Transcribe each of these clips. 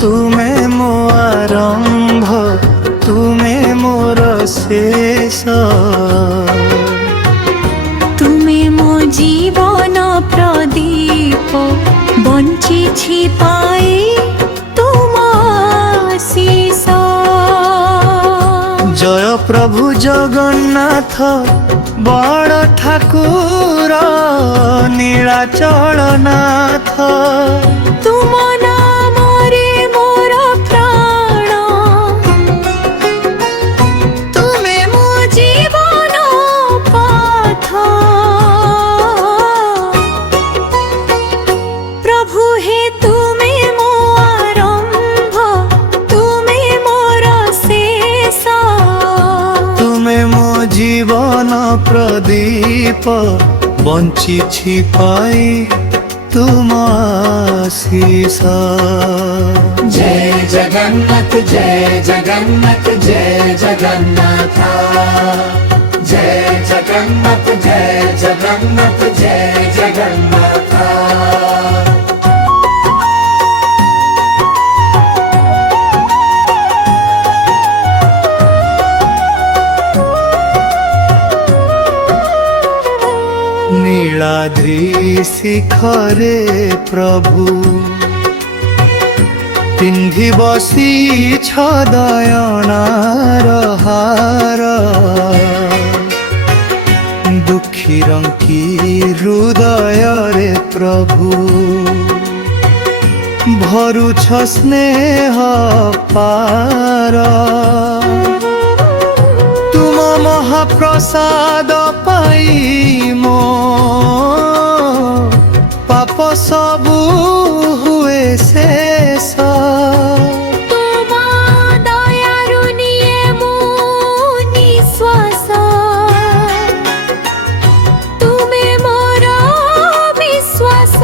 तुमे मो आरंभ तुमे मोर शेष तुमे मो जीवन प्रदीप बंची पाए तुम आशीष जय प्रभु जगन्नाथ बड़ ठाकुर नीलाचल नाथ तुम नाम रे मोर प्राण तुमे मो जीवन पथ प्रभु हे तुमे मो आरंभ तुमे मोर शेष तुमे मो जीवन प्रदीप बंची पाई तुम आशीष जय जगन्नाथ जय जगन्नाथ जय जगन्नाथ जय जगन्नाथ जय जगन्नाथ जय जगन्नाथ नीलाद्रि शिखरे प्रभु पिंधि बसी दयनार हार दुखी रंकी हृदय रे प्रभु भरुछ स्नेह पार तुम महाप्रसाद पाई मो पाप सबु हुए शेष तुम दयारु निये मो निश्वास तुमे मोर विश्वास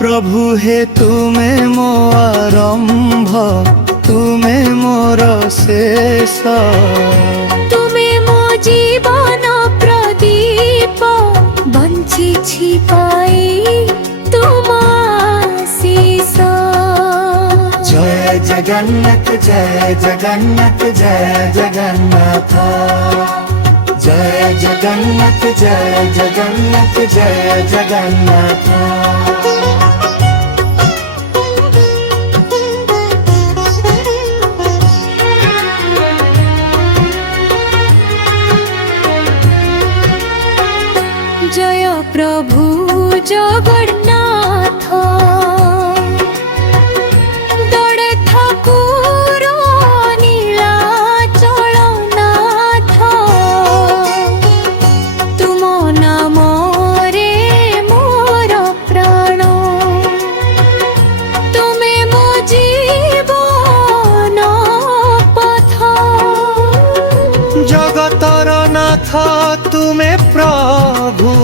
प्रभु हे तुमे मो आरंभ तुमे मोर शेष तुमे मो जीवन प्रदीप बंची पाई तुम आशीष जय जगन्नाथ जय जगन्नाथ जय जगन्नाथ जय जगन्नाथ जय जगन्नाथ जय जगन्नाथ जय प्रभु जगन्नाथ दड़े ठाकुर नीलाचल नाथ तुम नाम रे मोर प्राण तुमे मो जीवन पथ जगतर नाथ तुमे प्रभु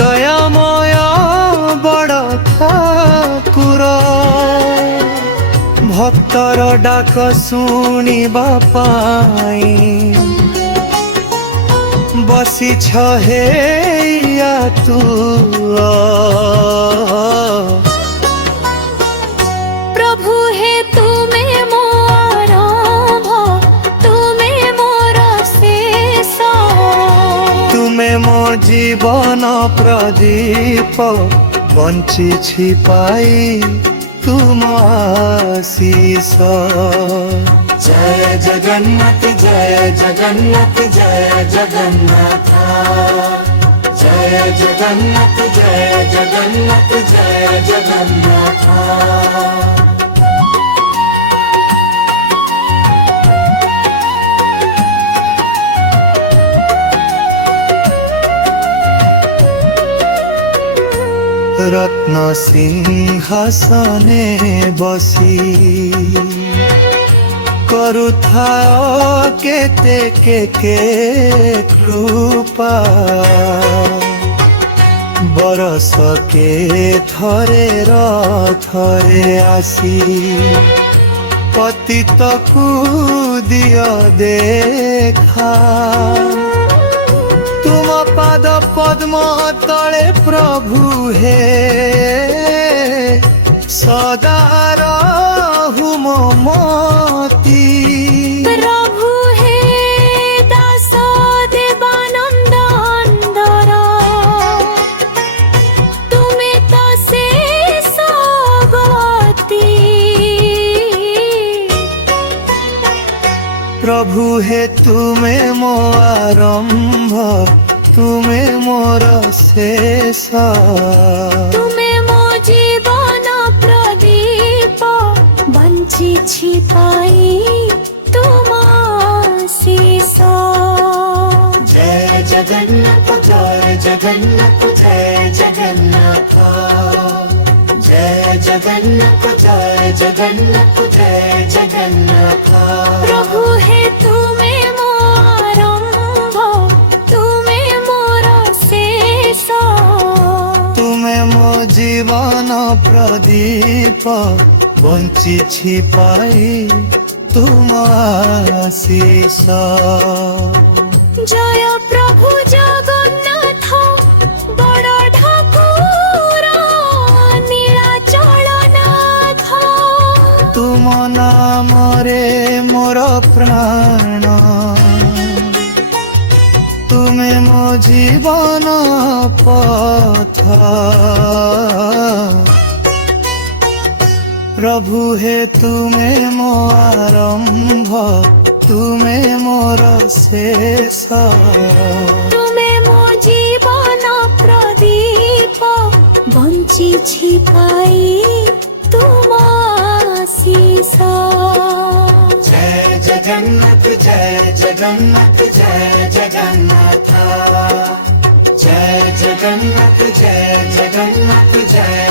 दयामय बड़ ठाकुर भक्तर डाक शुणिबा पाई बसिछ हेया तू प्रभु हे तुमे मो आरंभ तुमे मोर शेष तुमे मो जीवन प्रदीप बंची पाई तुम आशीष जय जगन्नाथ जय जगन्नाथ जय जगन्नाथ जय जगन्नाथ जय जगन्नाथ जय जगन्नाथ रत्न सिंहासने बसी करुथा केते के कृपा बरस के थरे थरे आसी पतित को दिया देखा तुम पाद पद्म तले प्रभु हे सदा रहु ममती प्रभु हे दास देवानंद अंदर तुमे तो शेष गति प्रभु हे तुमे मो आरंभ तुमे मोर शेष तुमे मो जीवन प्रदीप बंची छिपाई तुम आशीष जय जगन्नाथ जय जगन्नाथ जय जगन्नाथ जय जगन्नाथ जय जगन्नाथ जय जगन्नाथ प्रभु हे तुमे मो आरंभ तुमे मोर शेष तुमे मो जीवन प्रदीप बंची छिपाई तुम आशीष जय प्रभु जगन्नाथ बड़ ठाकुर नीलाचलनाथ तुम नाम रे मोर प्राण तुमे मो जीवन पथ प्रभु हे तुमे मो आरंभ तुमे मोर शेष तुमे मो जीवन प्रदीप बंची छिपाई तुम आशीष जय जगन्नाथ जय जगन्नाथ जय जगन्नाथ जय जगन्नाथ जय जगन्नाथ जय